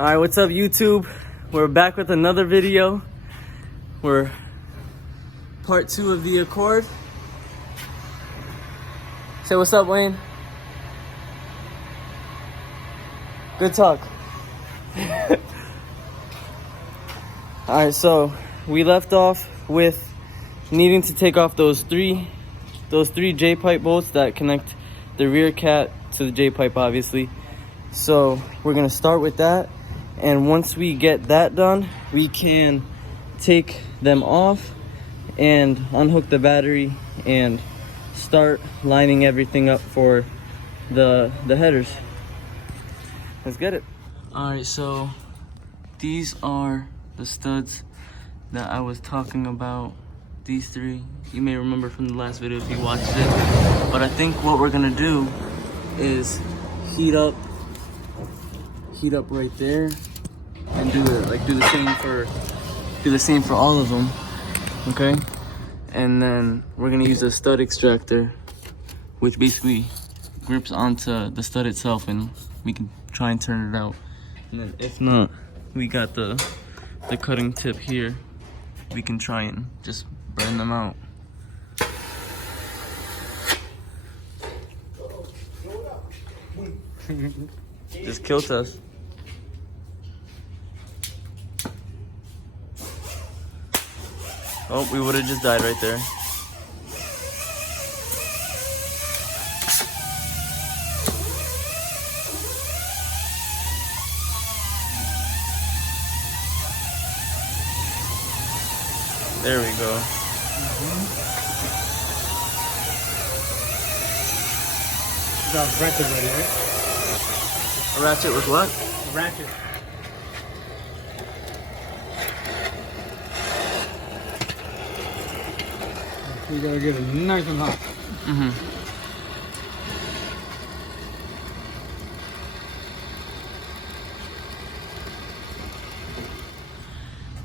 Alright, what's up YouTube? We're back with another video. We're part 2 of the Accord. Say what's up, Wayne. Good talk. Alright, so we left off with needing to take off those three J-pipe bolts that connect the rear cat to the J-pipe, obviously. So we're gonna start with that, and once we get that done, we can take them off and unhook the battery and start lining everything up for the headers. Let's get it. All right, so these are the studs that I was talking about. These three, you may remember from the last video if you watched it, but I think what we're gonna do is heat up right there and do the same for all of them, okay? And then we're gonna use a stud extractor, which basically grips onto the stud itself, and we can try and turn it out. And then if not, we got the cutting tip here. We can try and just burn them out. Just kill test. Oh, we would have just died right there. There we go. You got a ratchet ready, right? A ratchet with what? A ratchet. We gotta get it nice and hot.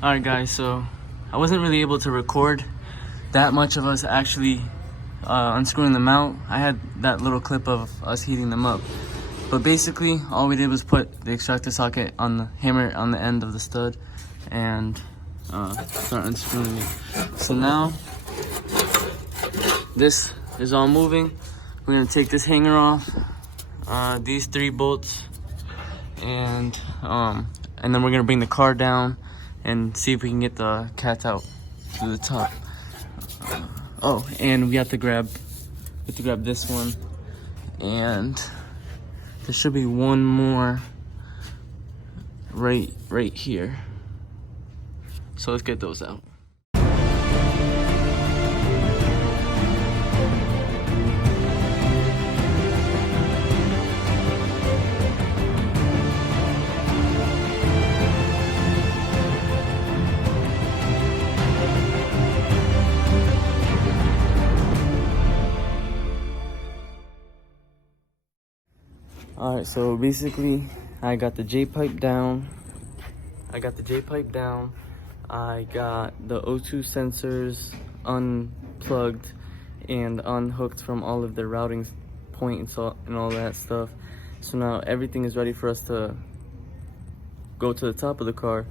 Alright guys, so I wasn't really able to record that much of us actually unscrewing them out. I had that little clip of us heating them up. But basically, all we did was put the extractor socket on the hammer on the end of the stud and start unscrewing it. So now, this is all moving. We're gonna take this hanger off, these 3 bolts, and then we're gonna bring the car down and see if we can get the cats out to the top. Oh, and we have to grab this one, and there should be one more right here. So let's get those out. Alright, so basically I got the J-pipe down. I got the O2 sensors unplugged and unhooked from all of the routing points and all that stuff. So now everything is ready for us to go to the top of the car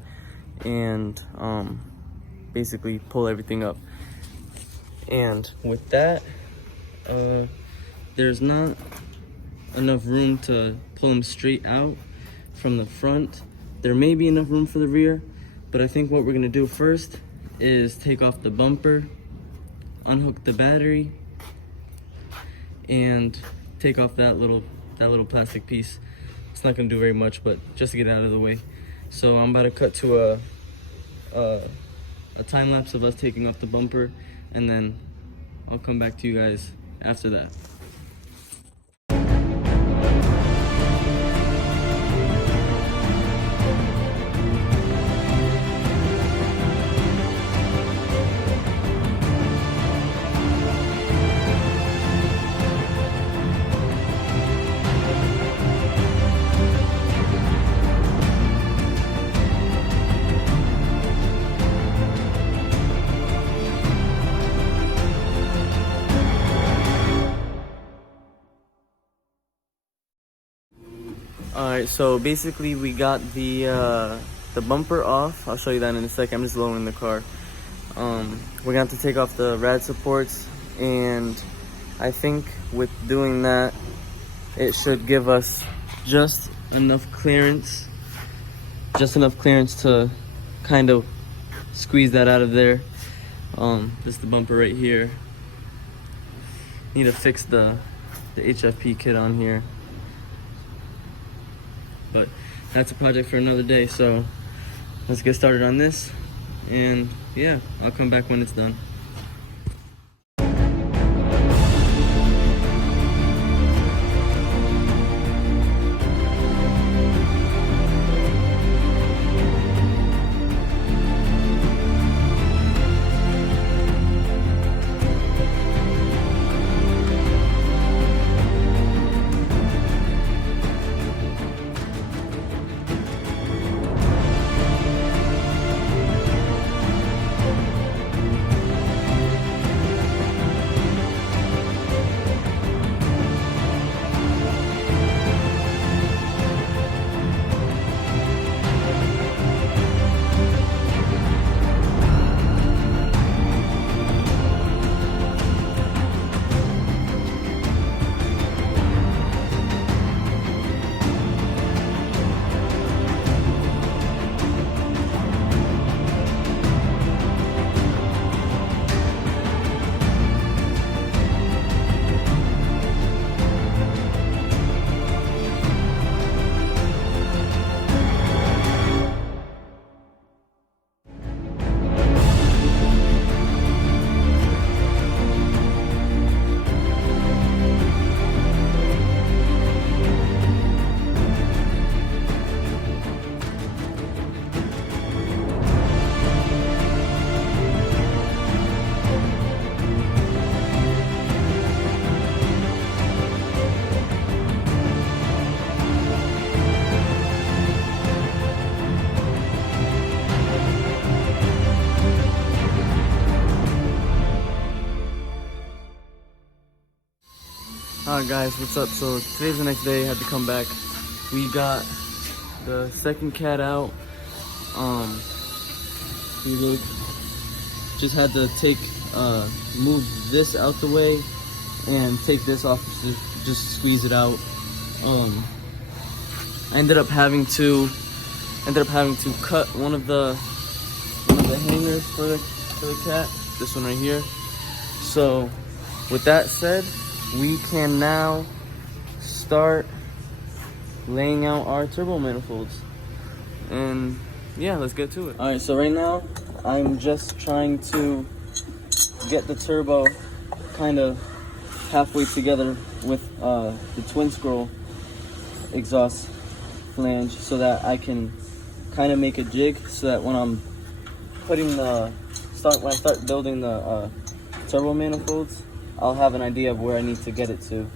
and basically pull everything up. And with that, there's not enough room to pull them straight out from the front. There may be enough room for the rear, but I think what we're gonna do first is take off the bumper, unhook the battery, and take off that little plastic piece. It's not gonna do very much, but just to get out of the way. So I'm about to cut to a time lapse of us taking off the bumper, and then I'll come back to you guys after that. Alright, so basically we got the bumper off. I'll show you that in a second. I'm just lowering the car. We're gonna have to take off the rad supports, and I think with doing that, it should give us just enough clearance to kind of squeeze that out of there. This is the bumper right here. Need to fix the HFP kit on here, but that's a project for another day. So let's get started on this, and yeah, I'll come back when it's done. Alright guys, what's up? So today's the next day. I had to come back. We got the second cat out. We just had to move this out the way and take this off to just squeeze it out. I ended up having to cut one of the hangers for the cat. This one right here. So with that said, we can now start laying out our turbo manifolds, and yeah, let's get to it. All right, so right now I'm just trying to get the turbo kind of halfway together with the twin scroll exhaust flange, so that I can kind of make a jig, so that when I'm when I start building the turbo manifolds, I'll have an idea of where I need to get it to.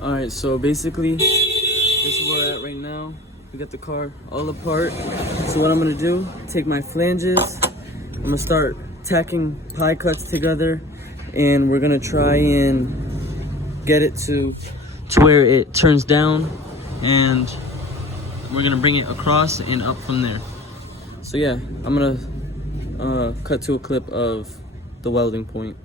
Alright, so basically, this is where we're at right now. We got the car all apart. So what I'm gonna do, take my flanges, I'm gonna start tacking pie cuts together, and we're gonna try and get it to where it turns down, and we're gonna bring it across and up from there. So yeah, I'm gonna cut to a clip of the welding point.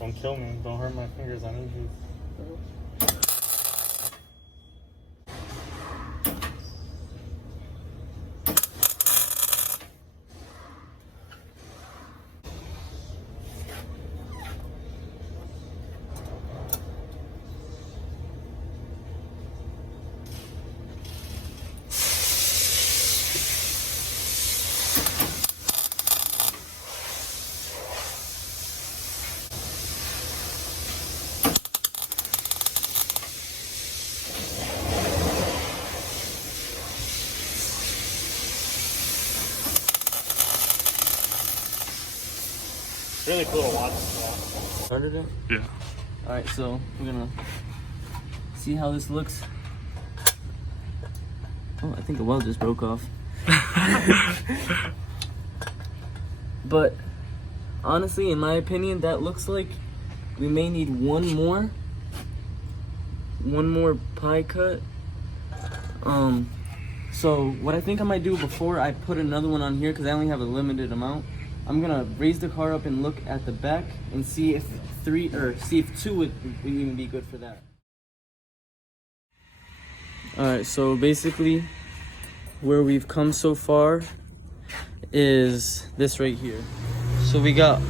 Don't kill me. Don't hurt my fingers. I need you. Really cool to watch. Started it? Yeah. Alright, so we're gonna see how this looks. Oh, I think the weld just broke off. But honestly, in my opinion, that looks like we may need one more pie cut. So what I think I might do before I put another one on here, because I only have a limited amount, I'm gonna raise the car up and look at the back and see if two would even be good for that. Alright, so basically where we've come so far is this right here. So we got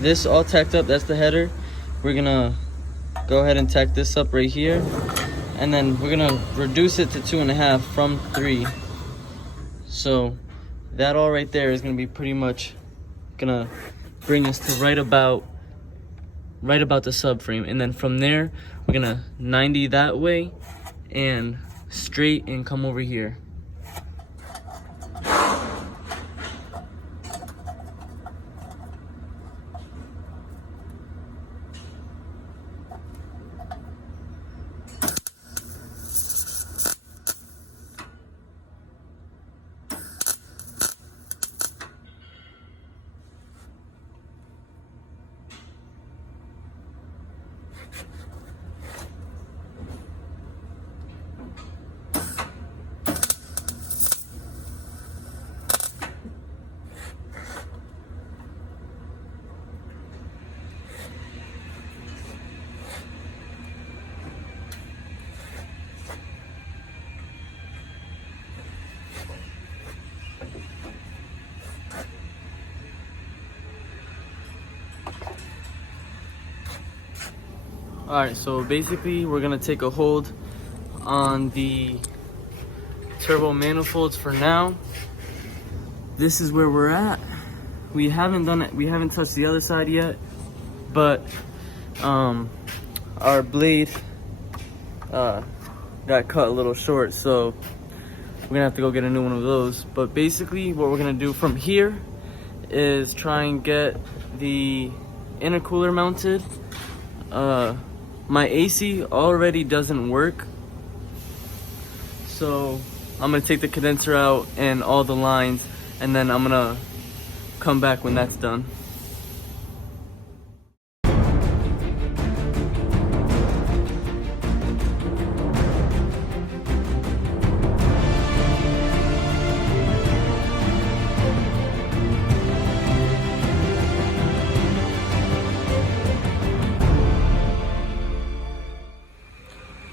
this all tacked up, that's the header. We're gonna go ahead and tack this up right here, and then we're gonna reduce it to 2.5 from 3. So that all right there is gonna be pretty much gonna bring us to right about the subframe, and then from there we're gonna 90 that way and straight and come over here. Alright, so basically we're gonna take a hold on the turbo manifolds for now. This is where we're at. We haven't done it, we haven't touched the other side yet, but our blade got cut a little short, so we're gonna have to go get a new one of those. But basically what we're gonna do from here is try and get the intercooler mounted. My AC already doesn't work, so I'm gonna take the condenser out and all the lines, and then I'm gonna come back when that's done.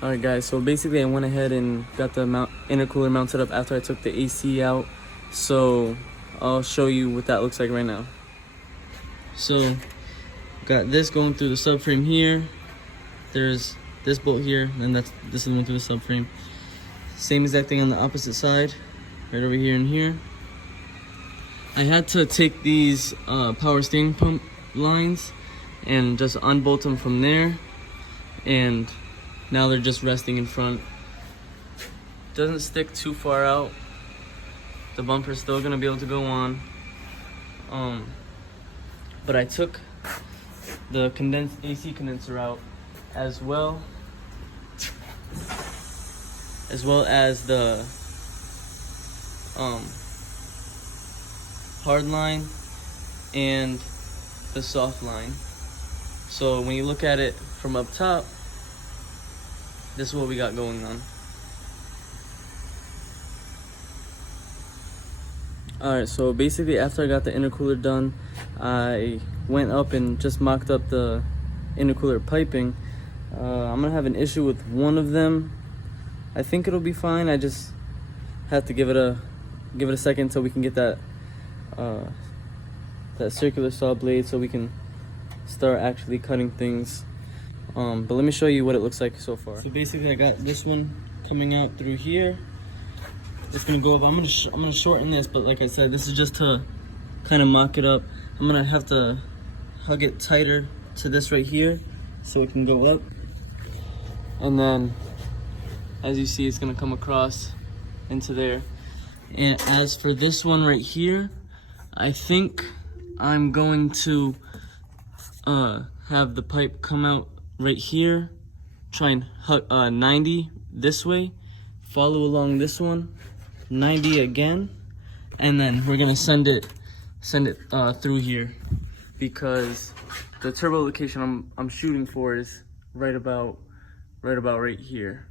Alright guys, so basically I went ahead and got the intercooler mounted up after I took the AC out. So I'll show you what that looks like right now. So got this going through the subframe here. There's this bolt here, and this is going through the subframe. Same exact thing on the opposite side, right over here and here. I had to take these power steering pump lines and just unbolt them from there, and now they're just resting in front. Doesn't stick too far out. The bumper's still gonna be able to go on. But I took the AC condenser out as well as the hard line and the soft line. So when you look at it from up top, this is what we got going on. Alright, so basically after I got the intercooler done, I went up and just mocked up the intercooler piping. I'm gonna have an issue with one of them. I think it'll be fine. I just have to give it a second until we can get that circular saw blade so we can start actually cutting things. But let me show you what it looks like so far. So basically I got this one coming out through here. It's gonna go up. I'm gonna shorten this, but like I said, this is just to kind of mock it up. I'm gonna have to hug it tighter to this right here so it can go up. And then as you see, it's gonna come across into there. And as for this one right here, I think I'm going to have the pipe come out right here, try and hug 90 this way, follow along this one, 90 again, and then we're gonna send it through here, because the turbo location I'm shooting for is right about right here.